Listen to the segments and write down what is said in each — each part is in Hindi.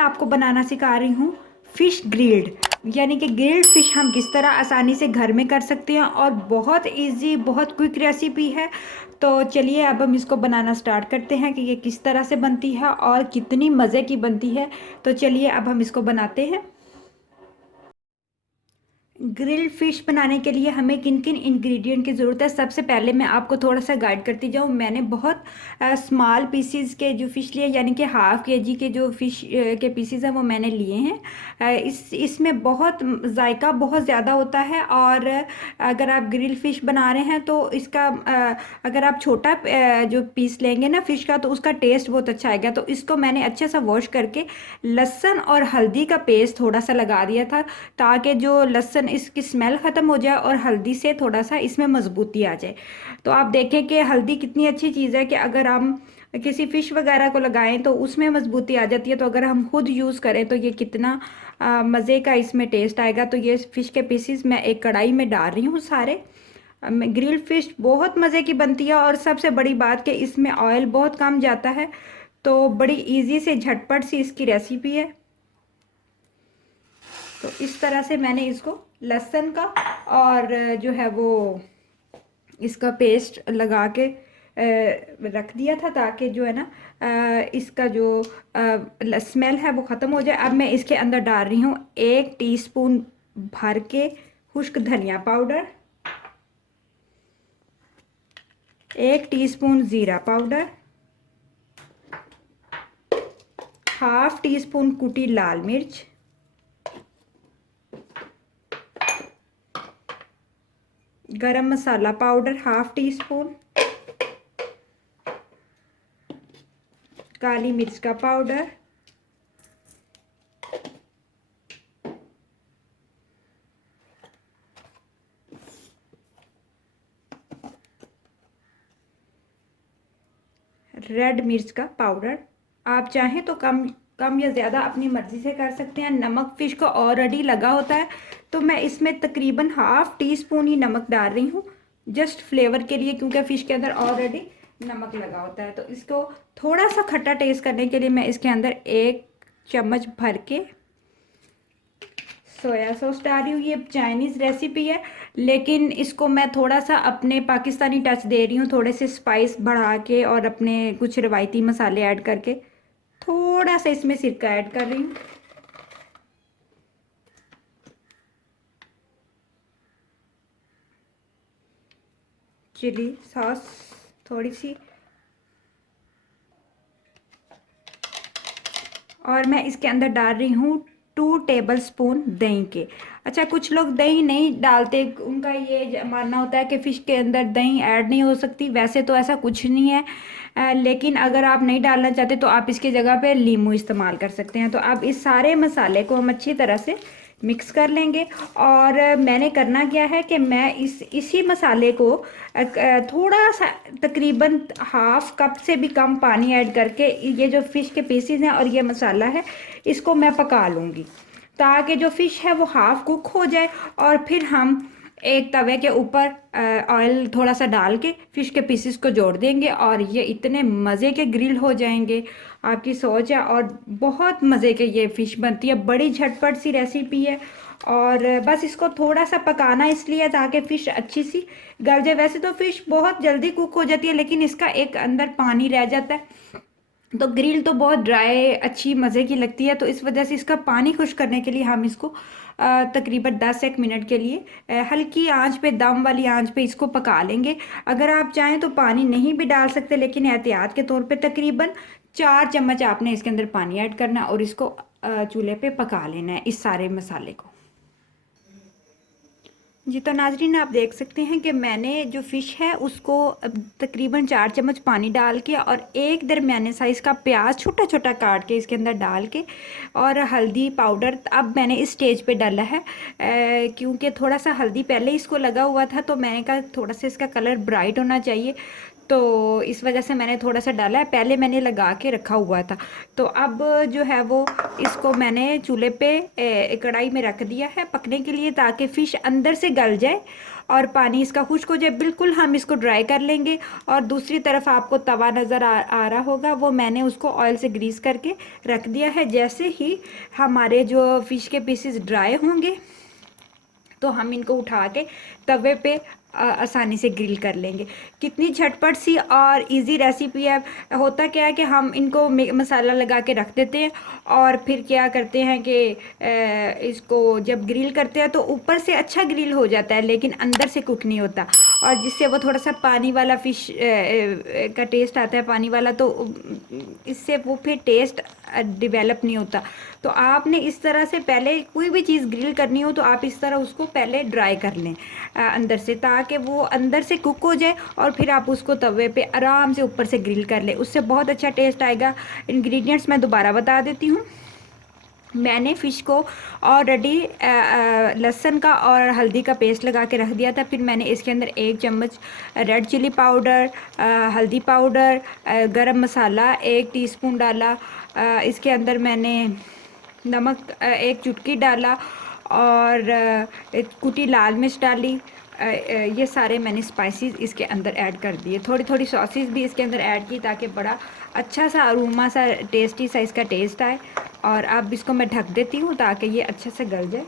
आपको बनाना सिखा रही हूँ फ़िश ग्रिल्ड, यानी कि ग्रिल्ड फ़िश हम किस तरह आसानी से घर में कर सकते हैं और बहुत इजी बहुत क्विक रेसिपी है। तो चलिए अब हम इसको बनाना स्टार्ट करते हैं कि ये किस तरह से बनती है और कितनी मज़े की बनती है। तो चलिए अब हम इसको बनाते हैं। ग्रिल्ड फिश बनाने के लिए हमें किन किन इंग्रेडिएंट की ज़रूरत है, सबसे पहले मैं आपको थोड़ा सा गाइड करती जाऊँ। मैंने बहुत स्मॉल पीसीज के जो फ़िश लिए, यानी कि हाफ़ केजी के जो फ़िश के पीसीज हैं वो मैंने लिए हैं। इसमें बहुत जायका बहुत ज़्यादा होता है और अगर आप ग्रिल फिश बना रहे हैं तो इसका अगर आप छोटा जो पीस लेंगे ना फ़िश का तो उसका टेस्ट बहुत अच्छा आएगा। तो इसको मैंने अच्छे सा वॉश करके लहसुन और हल्दी का पेस्ट थोड़ा सा लगा दिया था, ताकि जो लहसुन इसकी स्मेल ख़त्म हो जाए और हल्दी से थोड़ा सा इसमें मजबूती आ जाए। तो आप देखें कि हल्दी कितनी अच्छी चीज़ है कि अगर हम किसी फ़िश वगैरह को लगाएं तो उसमें मजबूती आ जाती है। तो अगर हम खुद यूज़ करें तो ये कितना मज़े का इसमें टेस्ट आएगा। तो ये फ़िश के पीसीस मैं एक कढ़ाई में डाल रही हूँ सारे। ग्रिल्ड फिश बहुत मज़े की बनती है और सबसे बड़ी बात कि इसमें ऑयल बहुत कम जाता है। तो बड़ी इजी से झटपट सी इसकी रेसिपी है। तो इस तरह से मैंने इसको लहसुन का और जो है वो इसका पेस्ट लगा के रख दिया था, ताकि जो है ना इसका जो स्मेल है वो ख़त्म हो जाए। अब मैं इसके अंदर डाल रही हूँ 1 टीस्पून भर के खुश्क धनिया पाउडर, 1 टीस्पून ज़ीरा पाउडर, हाफ टी स्पून कुटी लाल मिर्च, गरम मसाला पाउडर हाफ टी स्पून, काली मिर्च का पाउडर, रेड मिर्च का पाउडर। आप चाहें तो कम कम या ज़्यादा अपनी मर्ज़ी से कर सकते हैं। नमक फ़िश को ऑलरेडी लगा होता है तो मैं इसमें तकरीबन हाफ टी स्पून ही नमक डाल रही हूँ, जस्ट फ्लेवर के लिए, क्योंकि फ़िश के अंदर ऑलरेडी नमक लगा होता है। तो इसको थोड़ा सा खट्टा टेस्ट करने के लिए मैं इसके अंदर 1 चम्मच भर के सोया सॉस डाल रही हूँ। ये चाइनीज़ रेसिपी है लेकिन इसको मैं थोड़ा सा अपने पाकिस्तानी टच दे रही हूँ, थोड़े से स्पाइस बढ़ा के और अपने कुछ रवायती मसाले ऐड करके थोड़ा सा इसमें सिरका ऐड कर रही हूँ। चिली सॉस थोड़ी सी, और मैं इसके अंदर डाल रही हूँ 2 टेबल स्पून दही के। अच्छा, कुछ लोग दही नहीं डालते, उनका ये मानना होता है कि फ़िश के अंदर दही ऐड नहीं हो सकती। वैसे तो ऐसा कुछ नहीं है, लेकिन अगर आप नहीं डालना चाहते तो आप इसकी जगह पे लीमू इस्तेमाल कर सकते हैं। तो अब इस सारे मसाले को हम अच्छी तरह से मिक्स कर लेंगे। और मैंने करना क्या है कि मैं इसी मसाले को थोड़ा सा तकरीबन हाफ कप से भी कम पानी ऐड करके ये जो फ़िश के पीसीज हैं और ये मसाला है इसको मैं पका लूँगी, ताकि जो फ़िश है वो हाफ कुक हो जाए। और फिर हम एक तवे के ऊपर ऑयल थोड़ा सा डाल के फ़िश के पीसेस को जोड़ देंगे और ये इतने मज़े के ग्रिल हो जाएंगे, आपकी सोच है। और बहुत मज़े के ये फ़िश बनती है, बड़ी झटपट सी रेसिपी है। और बस इसको थोड़ा सा पकाना इसलिए ताकि फ़िश अच्छी सी गल जाए। वैसे तो फ़िश बहुत जल्दी कुक हो जाती है लेकिन इसका एक अंदर पानी रह जाता है। तो ग्रिल तो बहुत ड्राई अच्छी मज़े की लगती है, तो इस वजह से इसका पानी खुश करने के लिए हम इसको तकरीबन 10 एक मिनट के लिए हल्की आंच पे, दम वाली आंच पे इसको पका लेंगे। अगर आप चाहें तो पानी नहीं भी डाल सकते, लेकिन एहतियात के तौर पे तकरीबन 4 चम्मच आपने इसके अंदर पानी ऐड करना है और इसको चूल्हे पे पका लेना है इस सारे मसाले को। जी, तो नाज़रीन आप देख सकते हैं कि मैंने जो फ़िश है उसको तकरीबन 4 चम्मच पानी डाल के और एक दरमियाने साइज़ का प्याज छोटा छोटा काट के इसके अंदर डाल के और हल्दी पाउडर अब मैंने इस स्टेज पे डाला है, क्योंकि थोड़ा सा हल्दी पहले इसको लगा हुआ था तो मैंने कहा थोड़ा सा इसका कलर ब्राइट होना चाहिए, तो इस वजह से मैंने थोड़ा सा डाला है। पहले मैंने लगा के रखा हुआ था। तो अब जो है वो इसको मैंने चूल्हे पे कढ़ाई में रख दिया है पकने के लिए, ताकि फ़िश अंदर से गल जाए और पानी इसका खुश्क हो जाए बिल्कुल, हम इसको ड्राई कर लेंगे। और दूसरी तरफ आपको तवा नज़र आ रहा होगा, वो मैंने उसको ऑयल से ग्रीस करके रख दिया है। जैसे ही हमारे जो फ़िश के पीसेस ड्राई होंगे तो हम इनको उठा के तवे पे आसानी से ग्रिल कर लेंगे। कितनी झटपट सी और इजी रेसिपी है। होता क्या है कि हम इनको मसाला लगा के रख देते हैं और फिर क्या करते हैं कि इसको जब ग्रिल करते हैं तो ऊपर से अच्छा ग्रिल हो जाता है लेकिन अंदर से कुक नहीं होता, और जिससे वो थोड़ा सा पानी वाला फ़िश का टेस्ट आता है, पानी वाला, तो इससे वो फिर टेस्ट डेवलप नहीं होता। तो आपने इस तरह से पहले कोई भी चीज़ ग्रिल करनी हो तो आप इस तरह उसको पहले ड्राई कर लें अंदर से, ताकि वो अंदर से कुक हो जाए और फिर आप उसको तवे पे आराम से ऊपर से ग्रिल कर लें, उससे बहुत अच्छा टेस्ट आएगा। इंग्रेडिएंट्स मैं दोबारा बता देती हूँ। मैंने फ़िश को ऑलरेडी लहसुन का और हल्दी का पेस्ट लगा के रख दिया था। फिर मैंने इसके अंदर 1 चम्मच रेड चिली पाउडर, हल्दी पाउडर, गरम मसाला 1 टीस्पून डाला। इसके अंदर मैंने नमक 1 चुटकी डाला और कुटी लाल मिर्च डाली। ये सारे मैंने स्पाइसेस इसके अंदर ऐड कर दिए। थोड़ी थोड़ी सॉसेस भी इसके अंदर ऐड की ताकि बड़ा अच्छा सा अरोमा सा टेस्टी सा इसका टेस्ट आए। और अब इसको मैं ढक देती हूँ ताकि ये अच्छे से गल जाए।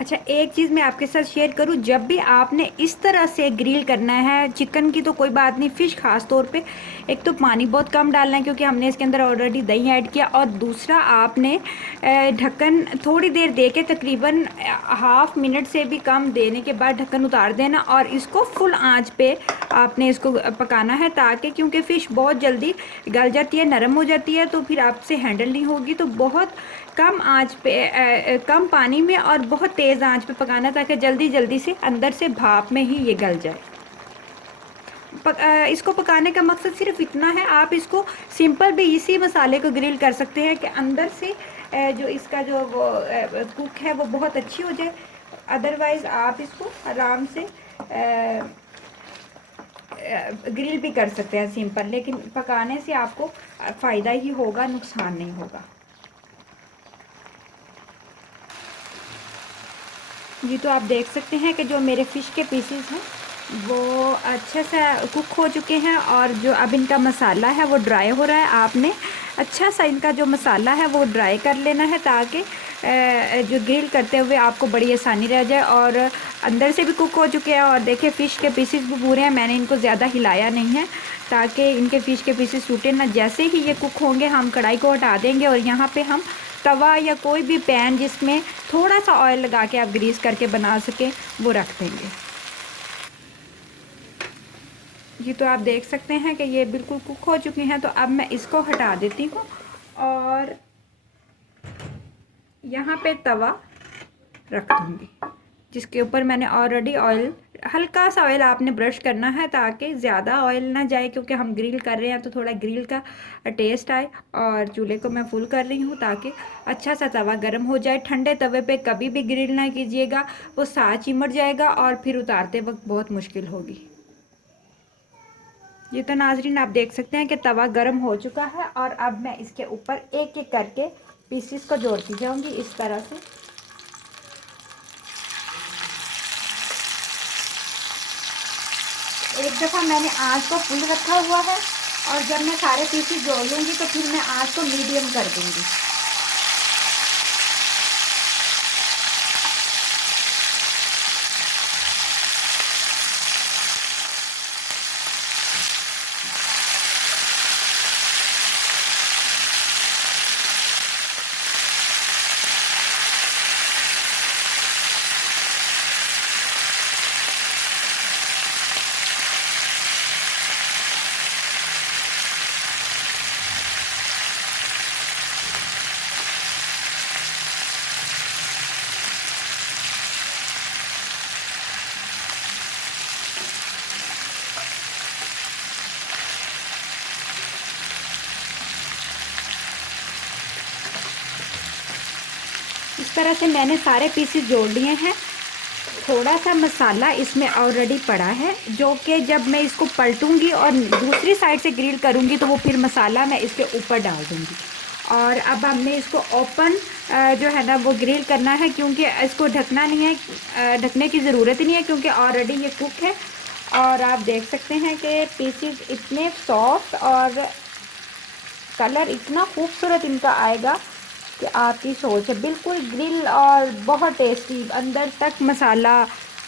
अच्छा, एक चीज़ मैं आपके साथ शेयर करूं, जब भी आपने इस तरह से ग्रिल करना है चिकन की तो कोई बात नहीं, फ़िश खास तौर पे एक तो पानी बहुत कम डालना है क्योंकि हमने इसके अंदर ऑलरेडी दही ऐड किया, और दूसरा आपने ढक्कन थोड़ी देर दे के तकरीबन हाफ मिनट से भी कम देने के बाद ढक्कन उतार देना और इसको फुल आंच पे आपने इसको पकाना है, ताकि क्योंकि फ़िश बहुत जल्दी गल जाती है, नरम हो जाती है, तो फिर आपसे हैंडल नहीं होगी। तो बहुत कम आंच पे कम पानी में और बहुत तेज़ आंच पे पकाना ताकि जल्दी जल्दी से अंदर से भाप में ही ये गल जाए। इसको पकाने का मकसद सिर्फ इतना है, आप इसको सिंपल भी इसी मसाले को ग्रिल कर सकते हैं कि अंदर से जो इसका जो वो कुक है वो बहुत अच्छी हो जाए। अदरवाइज़ आप इसको आराम से ग्रिल भी कर सकते हैं सिंपल, लेकिन पकाने से आपको फ़ायदा ही होगा, नुकसान नहीं होगा। जी, तो आप देख सकते हैं कि जो मेरे फ़िश के पीसेस हैं वो अच्छे से कुक हो चुके हैं और जो अब इनका मसाला है वो ड्राई हो रहा है। आपने अच्छा सा इनका जो मसाला है वो ड्राई कर लेना है ताकि जो ग्रिल करते हुए आपको बड़ी आसानी रह जाए। और अंदर से भी कुक हो चुके हैं और देखिए फ़िश के पीसेस भी पूरे हैं, मैंने इनको ज़्यादा हिलाया नहीं है ताकि इनके फ़िश के पीसेस टूटे ना। जैसे ही ये कुक होंगे हम कढ़ाई को हटा देंगे और यहाँ पे हम तवा या कोई भी पैन जिसमें थोड़ा सा ऑयल लगा के आप ग्रीस करके बना सकें वो रख देंगे। जी, तो आप देख सकते हैं कि ये बिल्कुल कुक हो चुके हैं। तो अब मैं इसको हटा देती हूँ और यहाँ पे तवा रख दूँगी जिसके ऊपर मैंने ऑलरेडी ऑयल, हल्का सा ऑयल आपने ब्रश करना है ताकि ज़्यादा ऑयल ना जाए क्योंकि हम ग्रिल कर रहे हैं तो थोड़ा ग्रिल का टेस्ट आए। और चूल्हे को मैं फुल कर रही हूँ ताकि अच्छा सा तवा गर्म हो जाए। ठंडे तवे पे कभी भी ग्रिल ना कीजिएगा, वो साथ चिमट जाएगा और फिर उतारते वक्त बहुत मुश्किल होगी। ये तो नाजरीन आप देख सकते हैं कि तवा गर्म हो चुका है और अब मैं इसके ऊपर एक एक करके पीसेस को जोड़ती जाऊँगी इस तरह से। एक दफ़ा मैंने आंच को फुल रखा हुआ है और जब मैं सारे पीसेस जोड़ लूँगी तो फिर मैं आंच को मीडियम कर दूँगी। इस तरह से मैंने सारे पीसेस जोड़ लिए हैं। थोड़ा सा मसाला इसमें ऑलरेडी पड़ा है जो कि जब मैं इसको पलटूंगी और दूसरी साइड से ग्रिल करूंगी तो वो फिर मसाला मैं इसके ऊपर डाल दूंगी और अब हमने इसको ओपन जो है ना वो ग्रिल करना है, क्योंकि इसको ढकना नहीं है, ढकने की ज़रूरत ही नहीं है क्योंकि ऑलरेडी ये कुक है। और आप देख सकते हैं कि पीसेस इतने सॉफ्ट और कलर इतना खूबसूरत इनका आएगा कि आपकी सोच है। बिल्कुल ग्रिल और बहुत टेस्टी, अंदर तक मसाला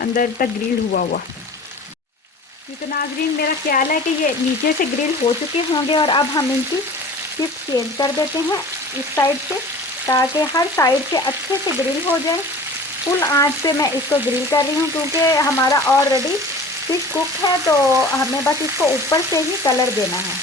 अंदर तक ग्रिल हुआ हुआ। तो नाजरीन, मेरा ख्याल है कि ये नीचे से ग्रिल हो चुके होंगे और अब हम इनकी शिफ्ट चेंज कर देते हैं इस साइड से, ताकि हर साइड से अच्छे से ग्रिल हो जाए। फुल आंच पे मैं इसको ग्रिल कर रही हूँ क्योंकि हमारा ऑलरेडी फिश कुक है, तो हमें बस इसको ऊपर से ही कलर देना है।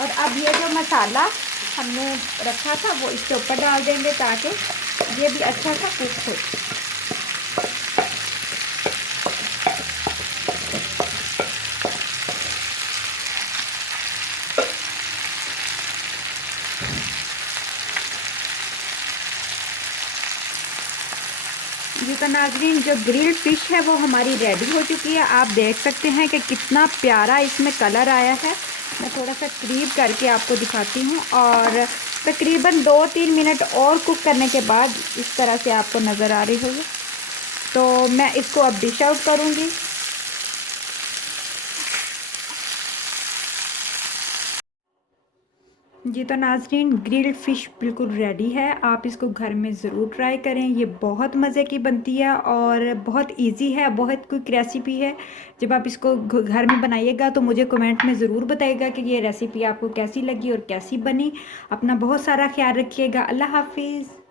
और अब ये जो मसाला हमने रखा था वो इसके ऊपर डाल देंगे ताकि ये भी अच्छा सा कुक हो। जी तो नाजरीन, जो ग्रिल्ड फ़िश है वो हमारी रेडी हो चुकी है। आप देख सकते हैं कि कितना प्यारा इसमें कलर आया है। मैं थोड़ा सा करीब करके आपको दिखाती हूँ, और तकरीबन 2-3 मिनट और कुक करने के बाद इस तरह से आपको नज़र आ रही होगी। तो मैं इसको अब डिश आउट करूँगी। जी तो नाज़रीन, ग्रिल्ड फ़िश बिल्कुल रेडी है। आप इसको घर में ज़रूर ट्राई करें, ये बहुत मज़े की बनती है और बहुत इजी है, बहुत क्विक रेसिपी है। जब आप इसको घर में बनाइएगा तो मुझे कमेंट में ज़रूर बताइएगा कि ये रेसिपी आपको कैसी लगी और कैसी बनी। अपना बहुत सारा ख्याल रखिएगा। अल्लाह हाफिज़।